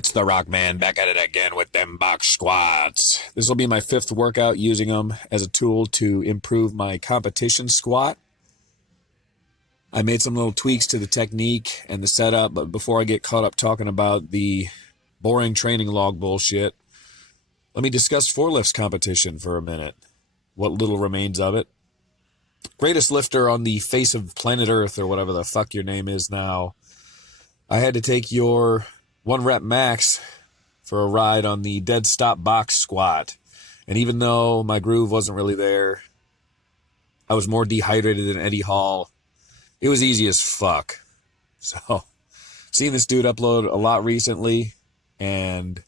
It's the Rock Man back at it again with them box squats. This will be my fifth workout using them as a tool to improve my competition squat. I made some little tweaks to the technique and the setup, but before I get caught up talking about the boring training log bullshit, let me discuss forklifts competition for a minute. What little remains of it. Greatest lifter on the face of planet Earth, or whatever the fuck your name is now. I had to take your 1 rep max for a ride on the dead stop box squat. And even though my groove wasn't really there, I was more dehydrated than Eddie Hall. It was easy as fuck. So, seeing this dude upload a lot recently, and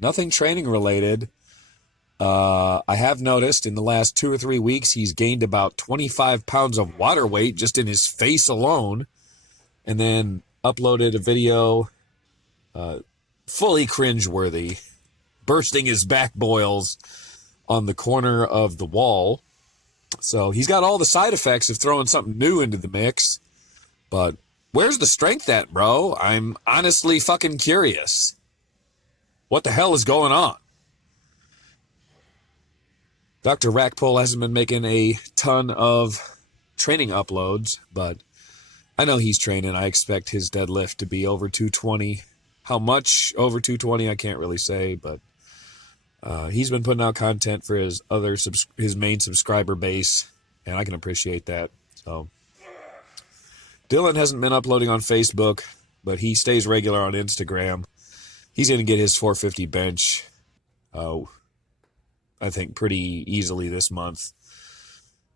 nothing training related. I have noticed in the last 2 or 3 weeks, he's gained about 25 pounds of water weight just in his face alone. And then uploaded a video, fully cringeworthy, bursting his back boils on the corner of the wall. So he's got all the side effects of throwing something new into the mix. But where's the strength at, bro? I'm honestly fucking curious. What the hell is going on? Dr. Rackpole hasn't been making a ton of training uploads, but I know he's training. I expect his deadlift to be over 220. How much over 220, I can't really say, but he's been putting out content for his main subscriber base, and I can appreciate that. So Dylan hasn't been uploading on Facebook, but he stays regular on Instagram. He's going to get his 450 bench, I think, pretty easily this month.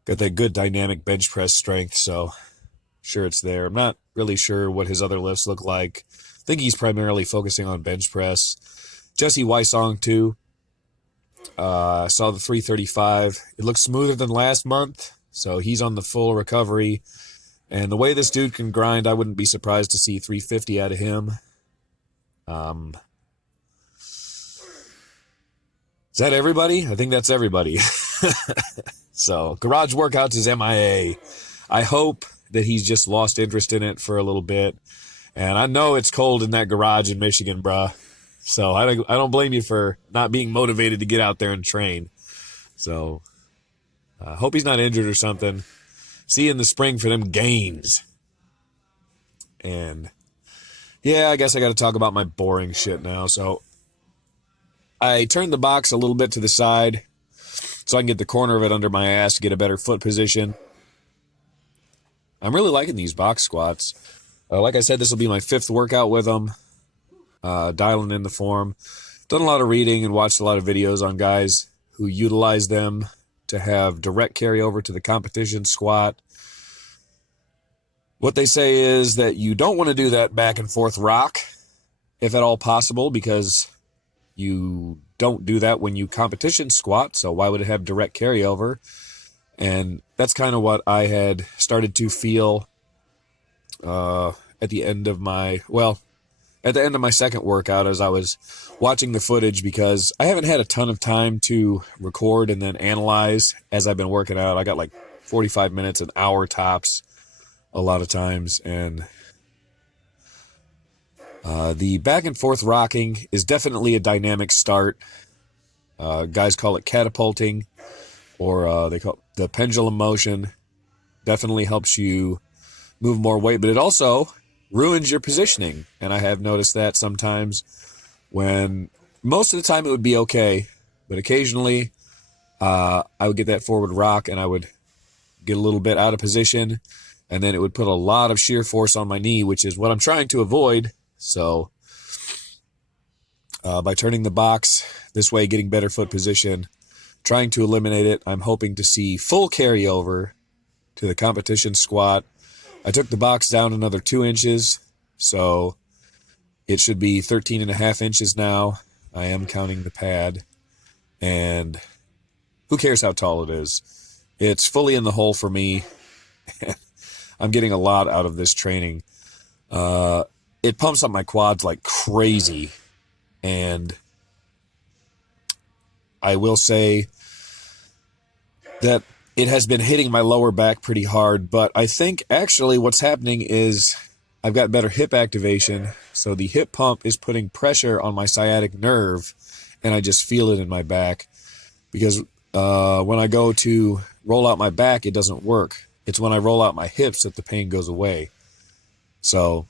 Got that good dynamic bench press strength, so sure it's there. I'm not really sure what his other lifts look like. I think he's primarily focusing on bench press. Jesse Weissong, too. I saw the 335. It looks smoother than last month, so he's on the full recovery. And the way this dude can grind, I wouldn't be surprised to see 350 out of him. Is that everybody? I think that's everybody. So, garage workouts is MIA. I hope that he's just lost interest in it for a little bit. And I know it's cold in that garage in Michigan, bruh. So I don't blame you for not being motivated to get out there and train. So I hope he's not injured or something. See you in the spring for them games. And yeah, I guess I got to talk about my boring shit now. So I turned the box a little bit to the side so I can get the corner of it under my ass to get a better foot position. I'm really liking these box squats. Like I said, this will be my fifth workout with them. Dialing in the form. Done a lot of reading and watched a lot of videos on guys who utilize them to have direct carryover to the competition squat. What they say is that you don't want to do that back and forth rock, if at all possible, because you don't do that when you competition squat, so why would it have direct carryover? And that's kind of what I had started to feel at the end of my second workout as I was watching the footage, because I haven't had a ton of time to record and then analyze as I've been working out. I got like 45 minutes, an hour tops a lot of times, and the back and forth rocking is definitely a dynamic start. Guys call it catapulting, or they call it the pendulum motion. Definitely helps you move more weight, but it also ruins your positioning. And I have noticed that sometimes, when most of the time it would be okay, but occasionally I would get that forward rock and I would get a little bit out of position, and then it would put a lot of shear force on my knee, which is what I'm trying to avoid. So by turning the box this way, getting better foot position, trying to eliminate it, I'm hoping to see full carryover to the competition squat. I took the box down another 2 inches, so it should be 13.5 inches now. I am counting the pad, and who cares how tall it is? It's fully in the hole for me. I'm getting a lot out of this training. It pumps up my quads like crazy, and I will say that it has been hitting my lower back pretty hard, but I think actually what's happening is I've got better hip activation, so the hip pump is putting pressure on my sciatic nerve, and I just feel it in my back. Because when I go to roll out my back, it doesn't work. It's when I roll out my hips that the pain goes away. So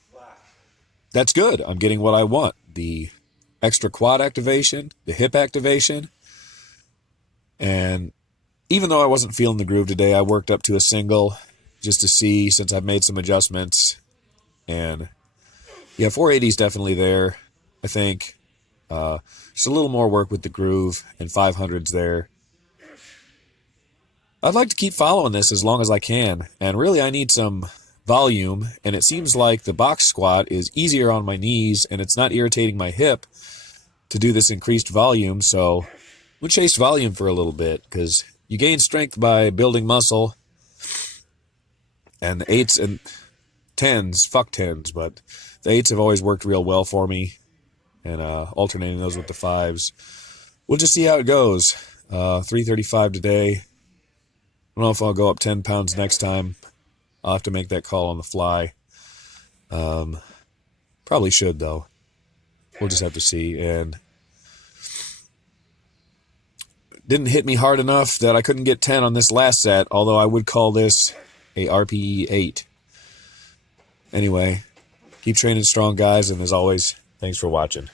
that's good. I'm getting what I want. The extra quad activation, the hip activation. And even though I wasn't feeling the groove today, I worked up to a single just to see, since I've made some adjustments. And yeah, 480 is definitely there, I think. Just a little more work with the groove, and 500's there. I'd like to keep following this as long as I can, and really I need some volume, and it seems like the box squat is easier on my knees, and it's not irritating my hip to do this increased volume, so we'll chase volume for a little bit, because you gain strength by building muscle, and the 8s and 10s, fuck 10s, but the 8s have always worked real well for me, and alternating those with the 5s. We'll just see how it goes. 335 today. I don't know if I'll go up 10 pounds next time. I'll have to make that call on the fly. Probably should, though. We'll just have to see. And didn't hit me hard enough that I couldn't get 10 on this last set, although I would call this a RPE 8. Anyway, keep training strong, guys, and as always, thanks for watching.